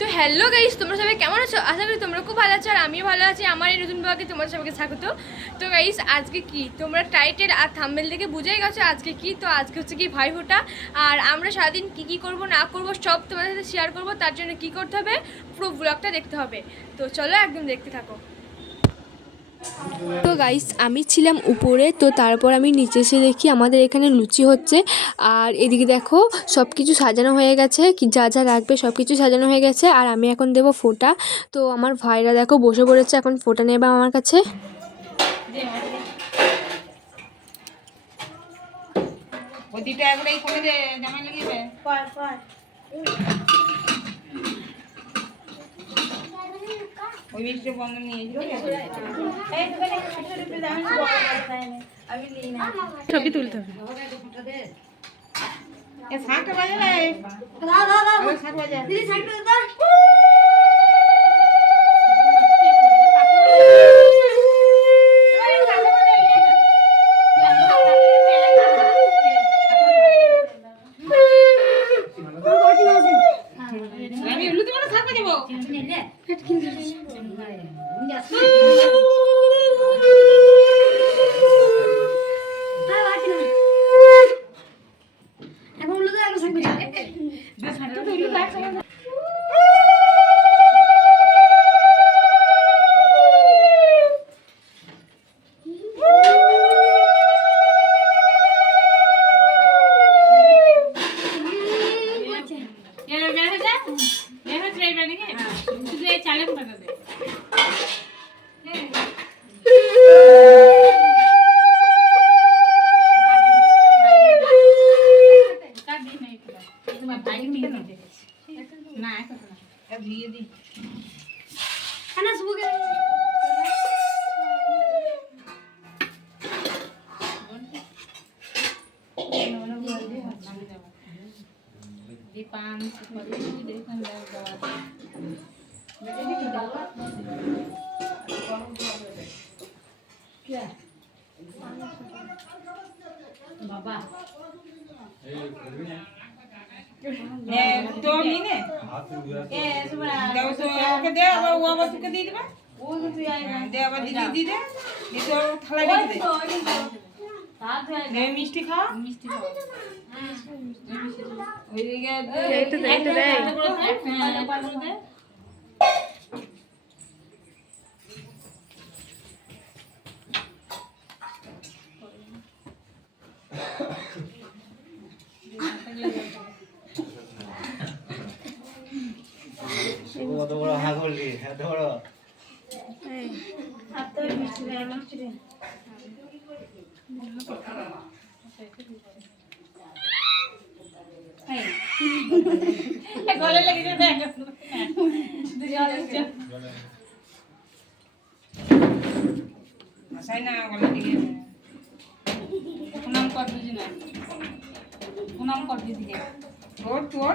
তো hello guys, তোমরা সবাই কেমন আছো? আশা করি তোমরা খুব ভালো আছো আর আমিও ভালো আছি। আমার এই নতুন ব্লগে তোমাদের সবাইকে স্বাগত। তো গাইস, আজকে কি তোমরা টাইটেল আর থাম্বনেল দেখে বুঝেই গেছো আজকে কি। তো আজকে হচ্ছে কি ভাইফোঁটা, আর আমরা সারাদিন কি করব না করব সব তোমাদের সাথে শেয়ার করব। তার জন্য কি করতে হবে, পুরো ব্লগটা দেখতে হবে। তো চলো একদম দেখতে থাকো। তো গাইস, আমি ছিলাম উপরে, তো তারপর আমি নিচে এসে দেখি আমাদের এখানে লুচি হচ্ছে। আর এদিকে দেখো সব কিছু সাজানো হয়ে গেছে, কি যা যা লাগবে সব কিছু সাজানো হয়ে গেছে। আর আমি এখন দেবো ফোঁটা। তো আমার ভাইরা দেখো বসে পড়েছে, এখন ফোঁটা নেবে আমার কাছে। ছবি তুলতে হবে। মিষ্টি খাওয়া মিষ্টি খাওয়া কত বড় হা করলি, এত বড় গলে লেগে যাবে। আসাই না গলে লেগে প্রণাম কর বুঝি না, প্রণাম কর দিদিকে। তোর তোর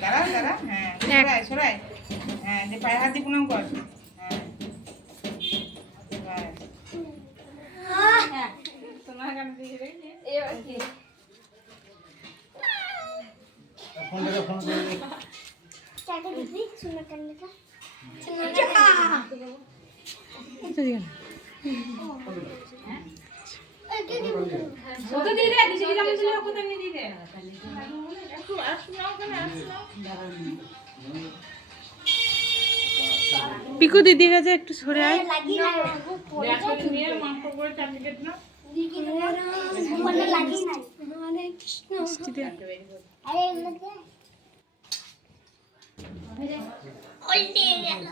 দাঁড়া দাঁড়া, হ্যাঁ সরাই সরাই, হ্যাঁ যে পায়ে হাত দিয়ে প্রণাম কর। হ্যাঁ তোমার গান দিয়ে রেখে ফোন করে ফোন করে চাটা দিবি সুন্দর কান্নাটা ওকে দিয়ে দে, দিদি জামা দিলে ওকে তেমনি দিয়ে দে। একটু আসুনাও কেন আসুনাও। পিকু দিদির কাছে একটু সরে আয়। লাগি না দেখো তুমি এর মাংস করে চাপিকেট না। দিদি মনে লাগি না হরে কৃষ্ণ আরে এমনে উল্টে গেল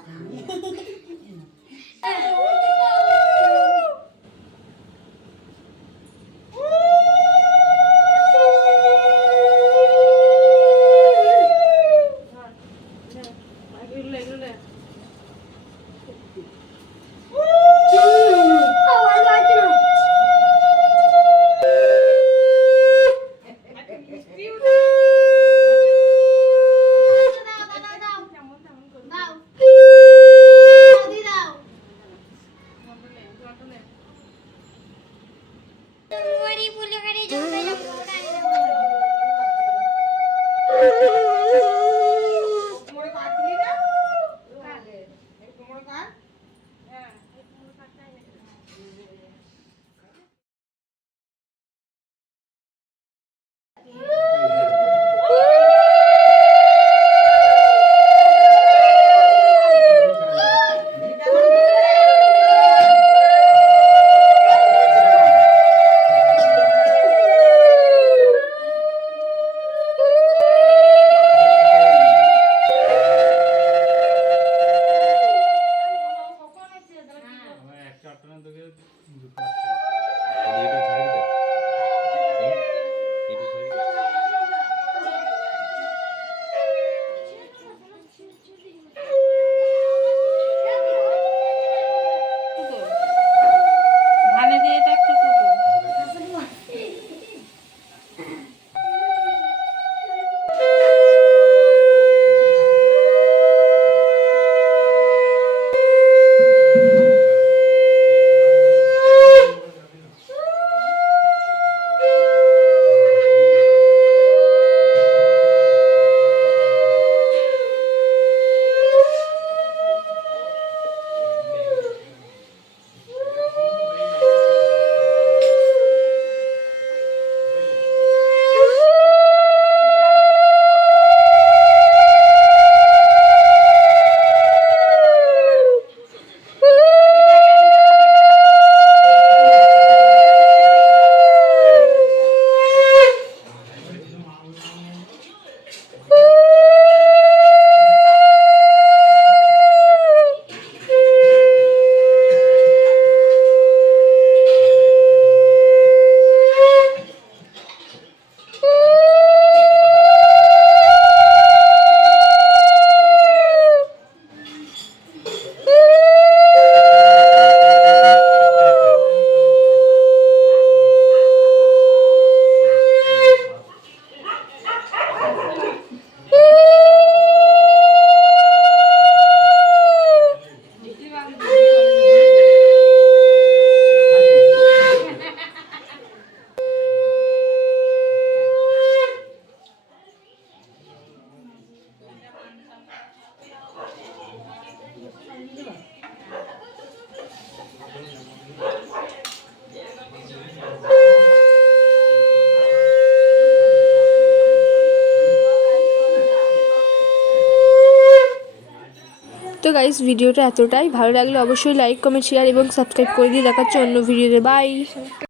গাইস ভিডিওটা এতটাই ভালো লাগলে অবশ্যই লাইক কমেন্ট শেয়ার এবং সাবস্ক্রাইব করে দিয়ে দেখাচ্ছে অন্য ভিডিওতে বাই।